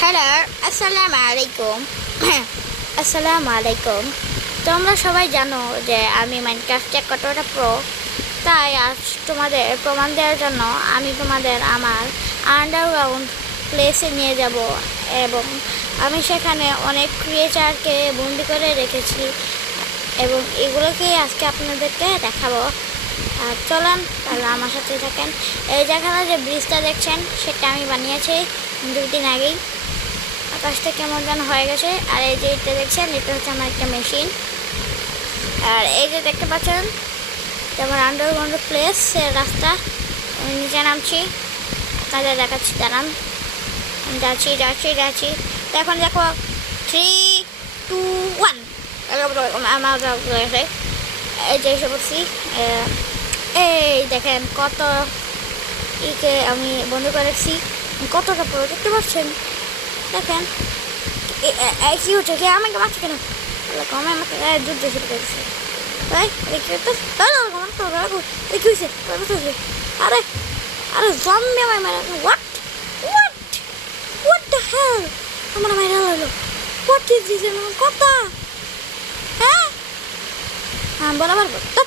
Hello, আসসালামু আলাইকুম। আসসালামু আলাইকুম। তোমরা সবাই জানো যে আমি মাইনক্রাফটে কতটা প্রো, তাই আজ তোমাদের প্রমাণ দেওয়ার জন্য আমি তোমাদের আমার আন্ডারগ্রাউন্ড প্লেসে নিয়ে যাব এবং আমি সেখানে অনেক ক্রিয়েচারকে বন্দি করে রেখেছি এবং এগুলোকেই আজকে আপনাদেরকে দেখাবো। আর চলেন তাহলে আমার সাথে থাকেন। এই জায়গাটা যে ব্রিজটা দেখছেন সেটা আমি বানিয়েছি 2 দিন আগেই। আকাশটা কেমন যেন হয়ে গেছে। আর এই যে এটা দেখছেন, এটা হচ্ছে আমার একটা মেশিন। আর এই যে দেখতে পাচ্ছেন আমার আন্ডারগ্রাউন্ড প্লেস রাস্তা, আমি নিচে নামছি, আপনাদের দেখাচ্ছি, দাঁড়ান, যাচ্ছি যাচ্ছি যাচ্ছি। তো এখন দেখো 3, 2, 1 আমার এই যে এসে পড়ছি। এই দেখেন কত ইকে আমি বন্ধ করেছি, কতটা পুরো দেখতে পাচ্ছেন। দেখেন কি হচ্ছে, কে আমাকে মারছে কেন? কমে আমাকে যুদ্ধ শুরু করেছে। তাই কি হয়েছে? আরে আরে জম্বি আমায় মারা! What what what the hell! আমার মারা হলো। What is this? কথা হ্যাঁ বলা পারবো তো।